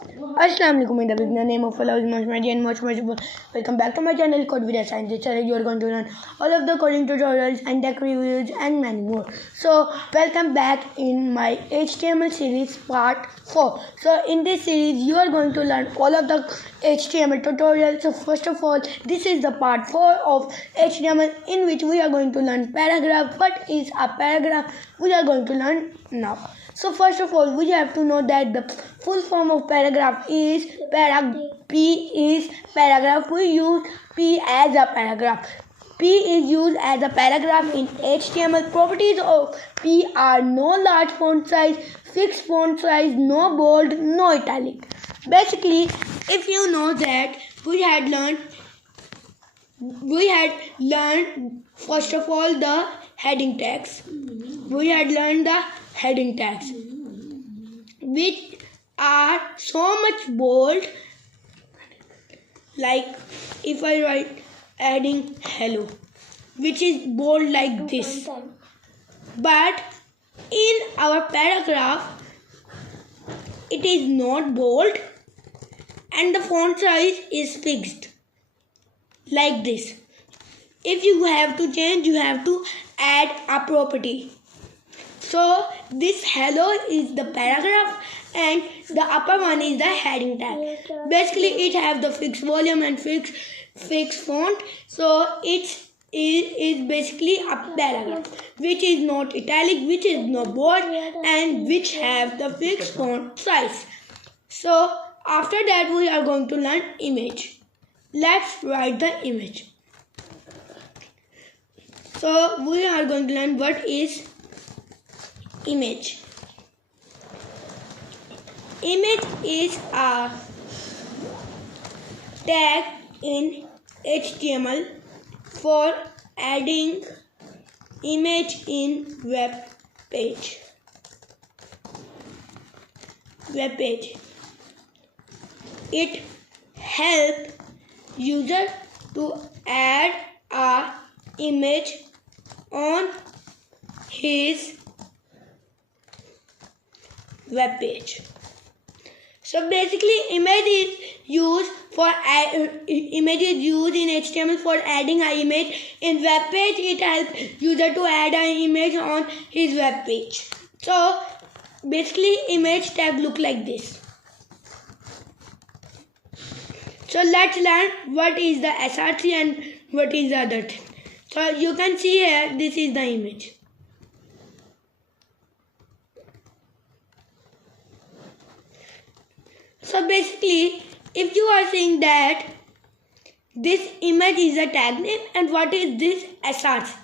Assalamualaikum, in the name of Allah is much mighty and much merciful. Welcome back to my channel CodewithSR. In this channel, you are going to learn all of the coding tutorials and tech reviews and many more. So, welcome back in my HTML series part 4. So, in this series, you are going to learn all of the HTML tutorials. So, first of all, this is the part 4 of HTML in which we are going to learn paragraph. What is a paragraph? We are going to learn now. So first of all, we have to know that the full form of paragraph is P is paragraph. We use P as a paragraph. P is used as a paragraph in HTML. Properties of P are no large font size, fixed font size, no bold, no italic. Basically, if you know that we had learned first of all the heading tags. We had learned the heading tags, which are so much bold. Like if I write heading hello, which is bold like this. But in our paragraph, it is not bold and the font size is fixed like this. If you have to change, you have to add a property. So this hello is the paragraph and the upper one is the heading tag. Basically it have the fixed volume and fixed font. So it is basically a paragraph which is not italic, which is not bold and which have the fixed font size. So after that we are going to learn image. Let's write the image. So we are going to learn what is image. Image is a tag in HTML for adding image in web page. It helps user to add a image on his web page. So basically image is used in HTML for adding an image in web page. It helps user to add an image on his web page. So basically image tag look like this. So let's learn what is the SRC and what is the other thing. So you can see here, this is the image. So basically, if you are saying that this image is a tag name and what is this SRC?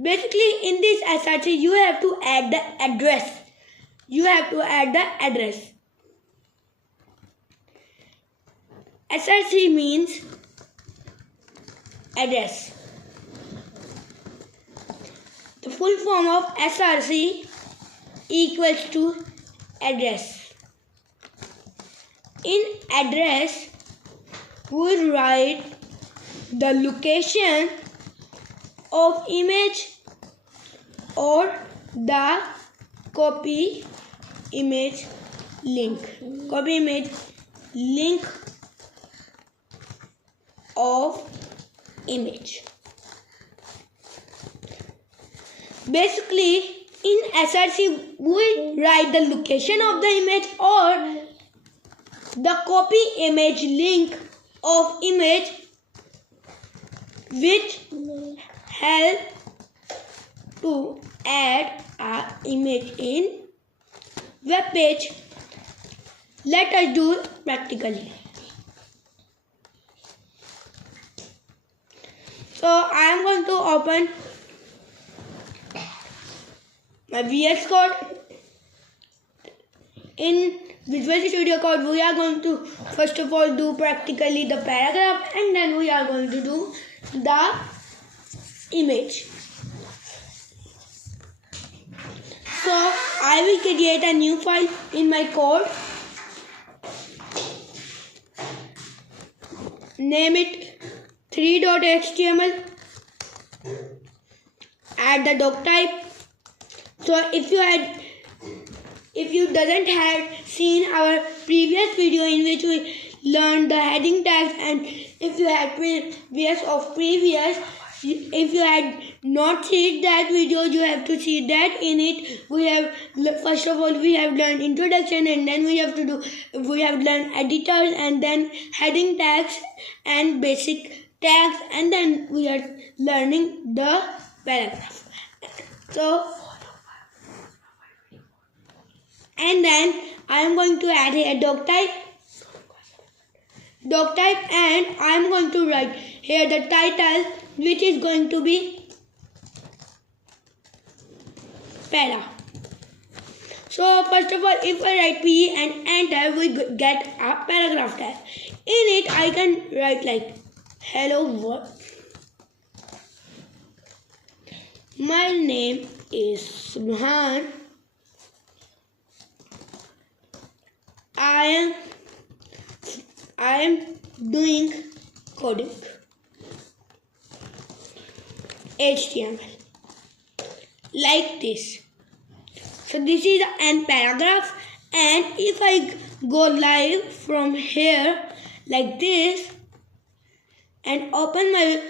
Basically in this SRC you have to add the address. SRC means address. The full form of SRC equals to address. In address, we write the location of image or the copy image link of image. Basically, in SRC, we write the location of the image or the copy image link of image, which help to add an image in web page. Let us do practically. So I am going to open my VS Code. In Visual Studio Code, we are going to first of all do practically the paragraph and then we are going to do the image. So I will create a new file in my code. Name it 3.html. Add the doc type. So if you doesn't have seen our previous video in which we learned the heading tags, and if you had if you had not seen that video, you have to see that. In it we have, first of all, we have learned introduction, and then we have learned editors, and then heading tags and basic tags, and then we are learning the paragraph. So, and then I am going to add here doc type, and I am going to write here the title, which is going to be para. So first of all, if I write P and enter, we get a paragraph tag. In it I can write like, hello world, my name is Subhan, I am doing coding, HTML, like this. So this is an paragraph, and if I go live from here like this and open my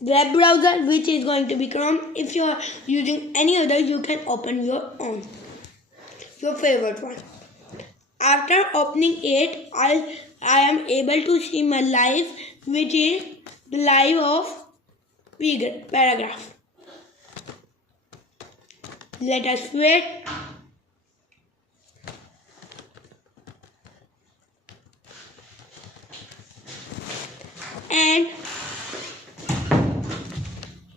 web browser, which is going to be Chrome. If you are using any other, you can open your own, your favorite one. After opening it, I am able to see my live, which is the live of paragraph. Let us wait. And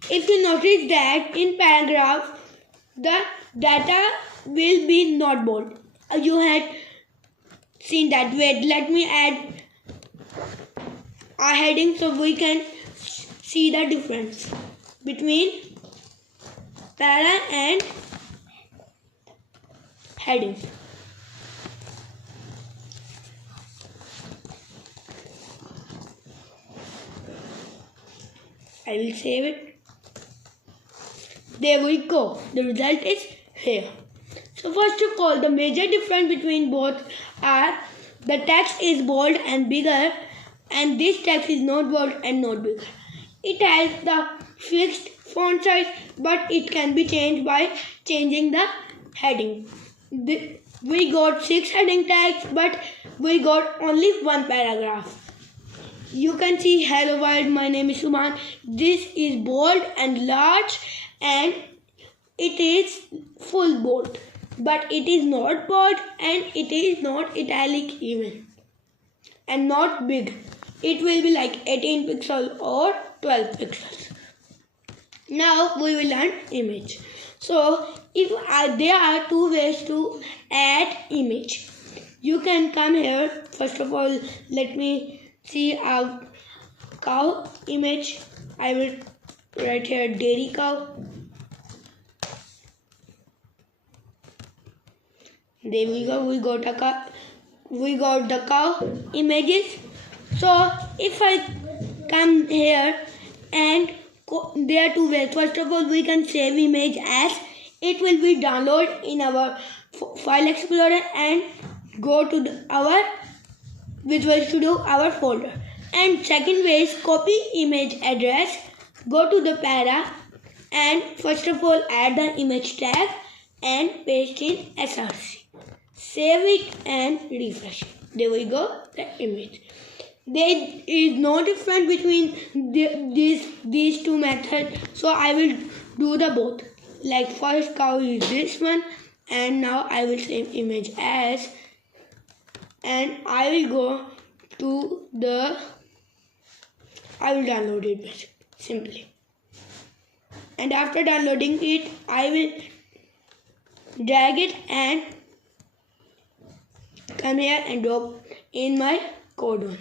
if you notice that in paragraph, the data will be not bold. You had seen that. Wait, let me add a heading so we can see the difference between para and heading. I will save it. There we go. The result is here. So first of all, the major difference between both are the text is bold and bigger, and this text is not bold and not bigger. It has the fixed font size, but it can be changed by changing the heading. We got 6 heading tags, but we got only 1 paragraph. You can see, hello world, my name is Suman. This is bold and large, and it is full bold, but it is not bold and it is not italic even, and not big. It will be like 18 pixels or 12 pixels. Now we will learn image. So there are 2 ways to add image. You can come here. First of all, let me see a cow image. I will write here dairy cow. There we go. We got the cow images. So if I come here, and there are 2 ways. First of all, we can save image as it will be downloaded in our file explorer and go to our folder. And second way is copy image address, go to the para, and first of all add the image tag and paste in SRC. Save it and refresh it. There we go, the image. There is no difference between these 2 methods, so I will do the both. Like first cow is this one, and now I will save image as, and I will go to I will download it simply. And after downloading it, I will drag it and come here and drop in my code one.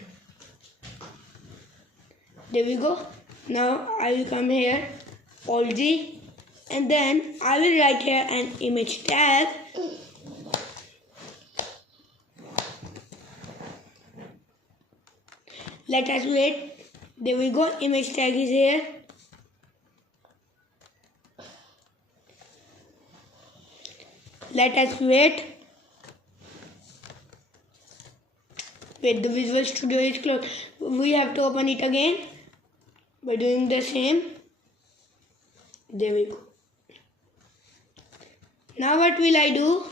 There we go. Now I will come here, Alt G, and then I will write here an image tag. Let us wait. There we go. Image tag is here. Let us wait. Wait, the Visual Studio is closed. We have to open it again by doing the same. There we go. Now what will I do?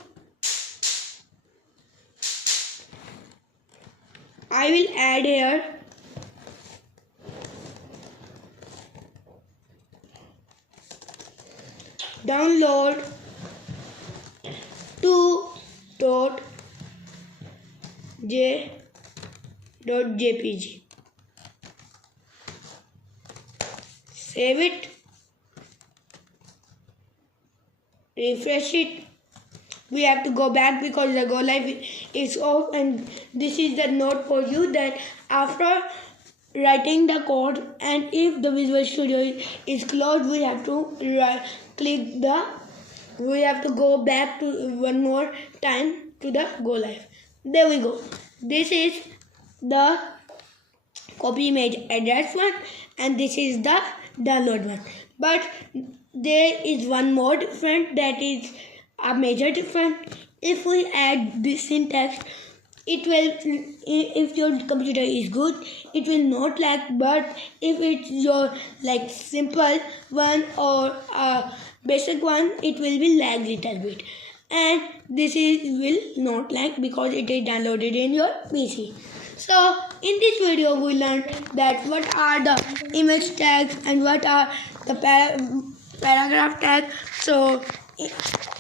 I will add here download 2.jpg. Save it, refresh it. We have to go back because the go live is off, and this is the note for you that after writing the code and if the Visual Studio is closed, we have to we have to go back to one more time to the go live. There we go. This is the copy image address one and this is the download one. But there is one more different, that is a major difference. If we add this syntax, it will, if your computer is good, it will not lag, but if it's your like simple one or a basic one, it will be lag little bit, and this will not lag because it is downloaded in your PC. So in this video we learned that what are the image tags and what are the paragraph tags. So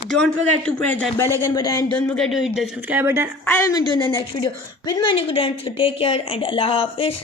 don't forget to press that bell icon button and don't forget to hit the subscribe button. I will meet you in the next video with my new content. So take care and Allah Hafiz.